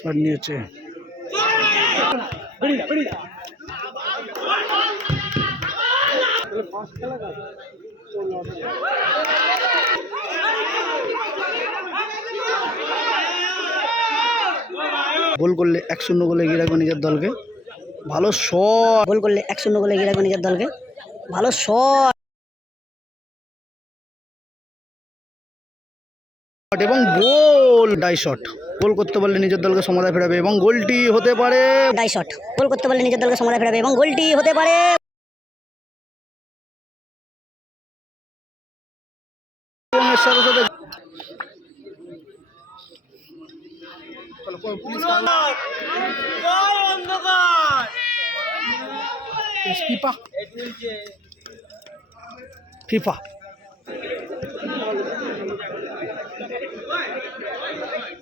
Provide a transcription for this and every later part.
Shot নিয়েছে। গোল করলে এক শূন্য গোলে এগিয়ে রাখবে নিজের দলকে। ভালো শট। গোল করলে এক শূন্য গোলে এগিয়ে রাখবে নিজের দলকে। ভালো শট এবং গোল। ডাই শট গোল করতে পারলে নিজের দলকে সমাধায় ফেরাবে এবং গোলটি হতে পারে ডাই শট গোল করতে পারলে নিজের দলকে সমাধান ফেরাবে এবং গোলটি হতে পারে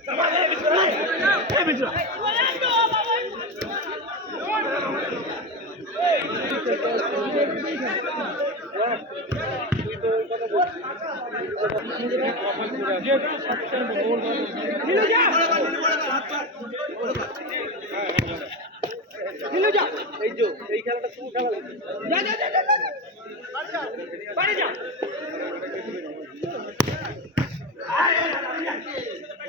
এবং এর সাথে সাথে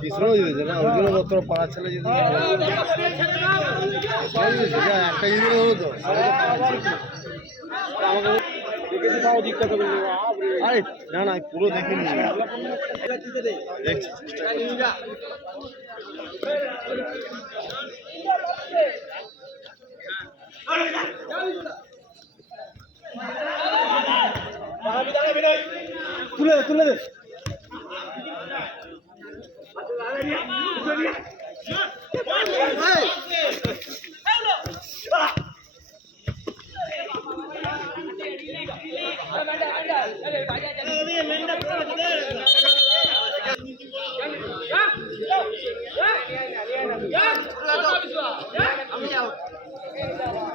তিসরো দিয়েছে, না? ওইগুলো ছেলে যদি একটা যদি হলো না না, পুরো দেখিনি। দেখছি, চেষ্টা করছি। তুলে দে, তুলে দে।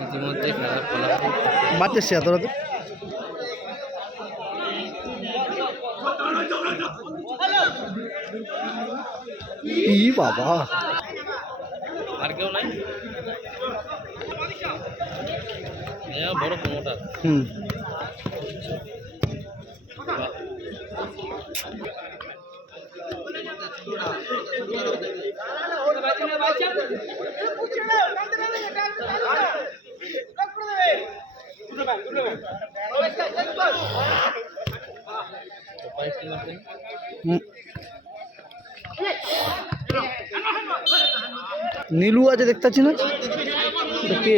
ইতিমধ্যে খেলার ফলাফল বাচ্চা ই বাবা। আর কেউ নাই? বড় প্রমোটার হুম। হুম। নীলু আছে দেখতে পাচ্ছি না? কে?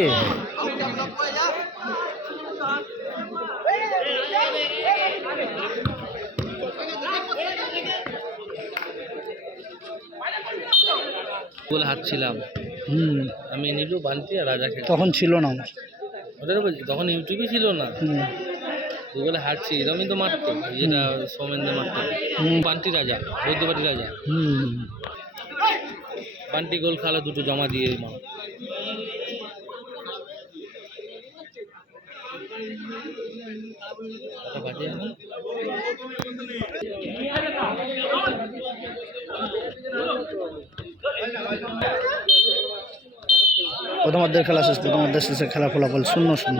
বলে হাঁটছিলাম। হুম। আমি নিলু বান্টি আর রাজা খেলে তখন ছিল না আমার। ওটাই বলছি তখন ইউটিউবই ছিল না। হুম। হাঁটছি এরকমই তো মারতো। যেটা সৌমেন্দ্র মারতো। হুম। বান্টি রাজা বৈদ্যবাটি রাজা। হুম। বান্টি গোল খালা, দুটো জমা দিয়ে মা কটা বাজে প্রথমার্ধের খেলা শেষ প্রথমার্ধের শেষে খেলা ফলাফল শূন্য শূন্য।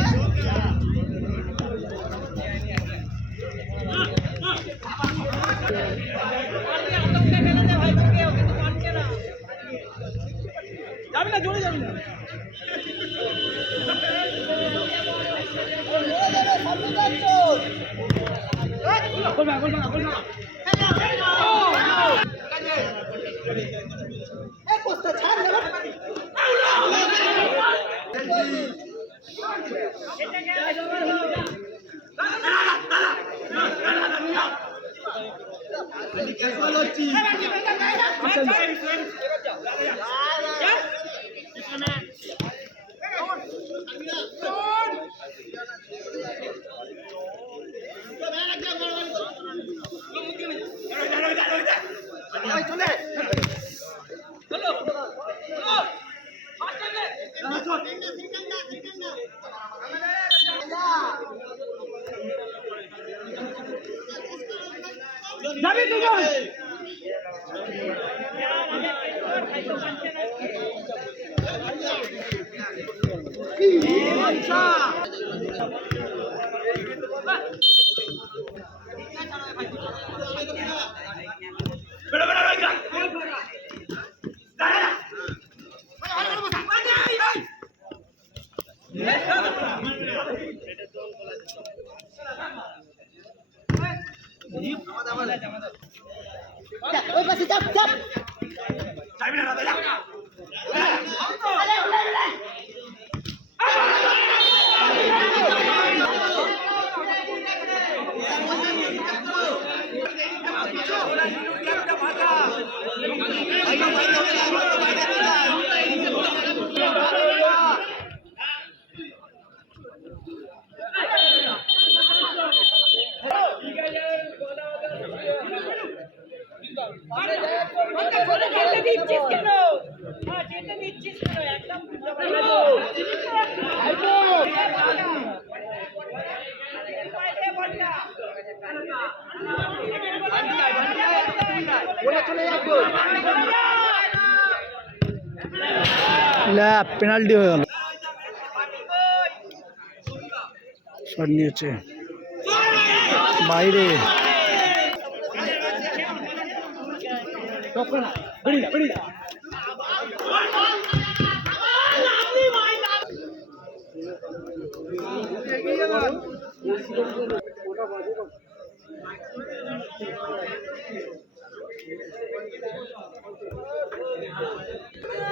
ওই পাশে চাপ চাপ। যেতে দিচ্ছিস কেন হ্যাঁ যেতে দিচ্ছিস কেন পেনাল্টি হয়ে গেল। শট নিয়েছে। বাইরে। মাঠের এখানে কি তাদের চূড়ান্ত বলে বলে বলা হবে মাঠের মধ্যে কোনো ভাবে লাগা বা চলবে না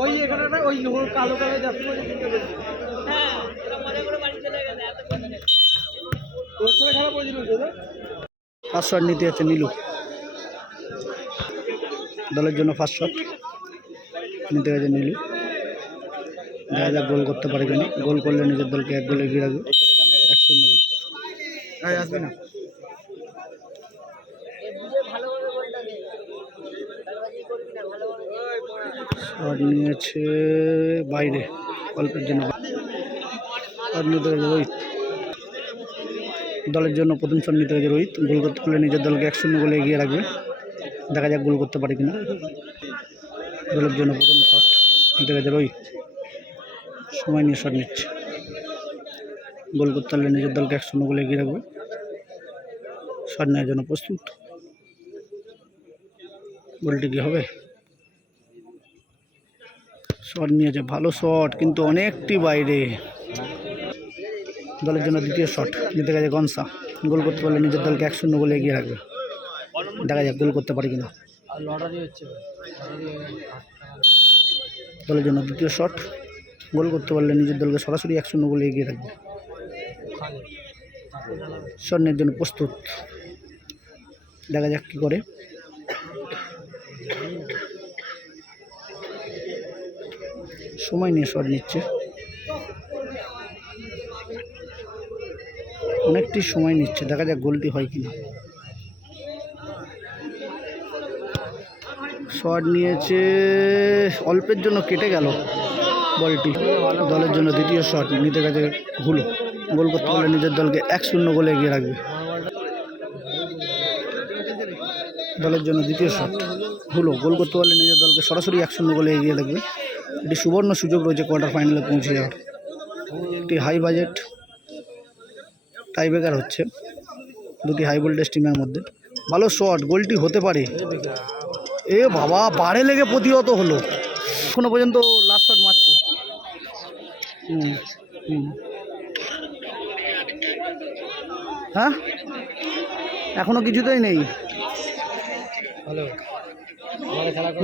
ওই এখানে না ওই কালো কালো যাচ্ছে হ্যাঁ ওরা করে বাড়ি চলে গেছে এত কথা তোর সঙ্গে খারাপ হয়েছিল দাদা নিতে যাচ্ছে নীলু। দলের জন্য ফার্স্ট শট। নিতে গেছে নীলু। দেখা যাক গোল করতে পারে কিনা। গোল করলে নিজের দলকে এক গোলে এগিয়ে রাখবে এক শূন্য। আসবি না। শট নিয়েছে বাইরে। অল্পের জন্য। রোহিত। দলের জন্য প্রথম শট নিতে গেছে রোহিত। গোল করতে পারলে নিজের দলকে এক শূন্য গোলে এগিয়ে রাখবে। দেখা যাক গোল করতে পারে কিনা। দলের জন্য প্রথম শট নিতে গেছে রোহিত সময় নিয়ে শট নিচ্ছে। গোল করতে পারলে নিজের দলকে এক শূন্য গোলে এগিয়ে রাখবে। শট নেওয়ার জন্য প্রস্তুত। গোলটি কি হবে? শট নিয়েছে, ভালো শট, কিন্তু অনেকটি বাইরে। দলের জন্য দ্বিতীয় শট। নিতে গেছে গনসা। গোল করতে পারলে নিজের দলকে এক শূন্য গোলে এগিয়ে রাখবে। দেখা যাক গোল করতে পারে কিনা। দলের জন্য দ্বিতীয় শট। গোল করতে পারলে নিজের দলকে সরাসরি এক শূন্য গোলে এগিয়ে থাকবে শট নেওয়ার জন্য প্রস্তুত। দেখা যাক কী করে। সময় নিয়ে শট নিচ্ছে। অনেকটি সময় নিচ্ছে। দেখা যাক গোলটি হয় কিনা। শট নিয়েছে, অল্পের জন্য কেটে গেল বলটি। দলের জন্য দ্বিতীয় শট, নিতে গেছে ভুল গোল করতে পারলে নিজের দলকে এক শূন্য গোলে এগিয়ে রাখবে। দলের জন্য দ্বিতীয় শট, হলো। গোল করতে পারলে নিজের দলকে সরাসরি এক শূন্য গোলে এগিয়ে রাখবে। একটি সুবর্ণ সুযোগ রয়েছে কোয়ার্টার ফাইনালে পৌঁছে যাওয়ার। একটি হাই বাজেট টাইব্রেকার হচ্ছে। দুটি হাই ভোল্টেজ টিমের মধ্যে। ভালো শট, গোলটি হতে পারে। এ বাবা বারে লেগে প্রতিহত হলো। এখনও পর্যন্ত লাস্ট শট মারছে। হ্যাঁ? এখনও কিছুতেই নেই।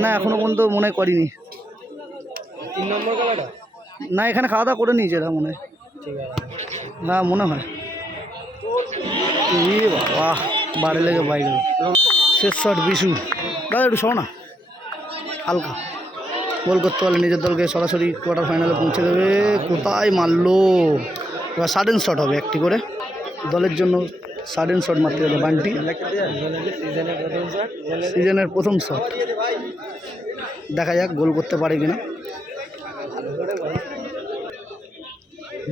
না এখনও পর্যন্ত মনে করিনি। তিন নম্বর খেলাটা? না এখানে খাওয়া দাওয়া করে নিয়েছে এরা মনে হয়। না মনে হয়। বাবা বাড়ি লেগে বাইরে শেষ শট বিশু। দাদা, একটু শোনো না। হালকা। গোল করতে পারলে নিজের দলকে সরাসরি কোয়ার্টার ফাইনালে পৌঁছে দেবে। কোথায় মারলো? এবার সাডেন শট হবে একটি করে। দলের জন্য সাডেন শট মারতে গেলে বান্টি। সিজনের প্রথম শট দেখা যাক গোল করতে পারে কিনা।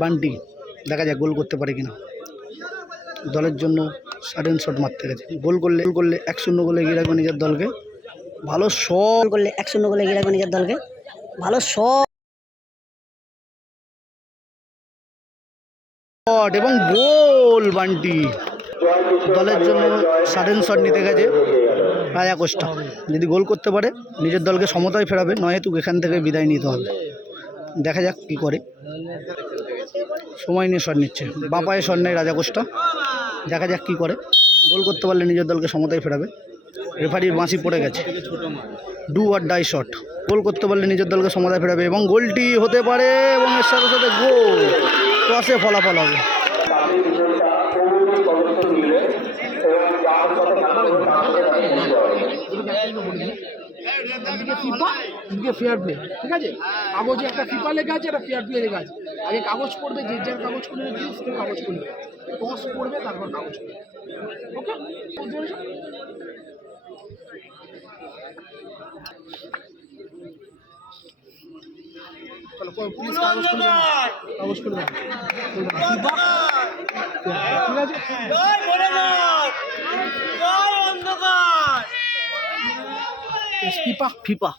বান্টি, দেখা যাক গোল করতে পারে কিনা। দলের জন্য সাডেন শট মারতে গেছে। গোল করলে গোল করলে এক শূন্য গোলে এগিয়ে রাখবে নিজের দলকে। ভালো শট করলে এক শূন্য করলে এগিয়ে রাখবে নিজের দলকে। ভালো শট এবং গোল বান্টি। দলের জন্য সাডেন শট নিতে গেছে রাজা কোষ্টা যদি গোল করতে পারে নিজের দলকে সমতায় ফেরাবে নয় নয়তো এখান থেকে বিদায় নিতে হবে। দেখা যাক কী করে। সময় নিয়ে শট নিচ্ছে। বাপায়ে শট নেয় রাজা কোষ্টা দেখা যাক কী করে। গোল করতে পারলে নিজের দলকে সমতায় ফেরাবে। রেফারির বাঁশি পড়ে গেছে। Do or die shot goal করতে পারলে নিজের দলকে সমতায় ফেরাবে এবং গোলটি হতে পারে এবং এর সাথে সাথে গোল। টসে ফলাফল হবে। কাগজে একটা কাগজ করবে তারপর কাগজ করবে ওকে পুলিশ কাগজ করে কাগজ করে ঠিক আছে? এস ফিফা ফিফা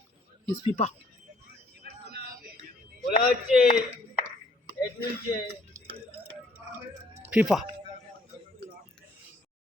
এস ফিফা ফিফা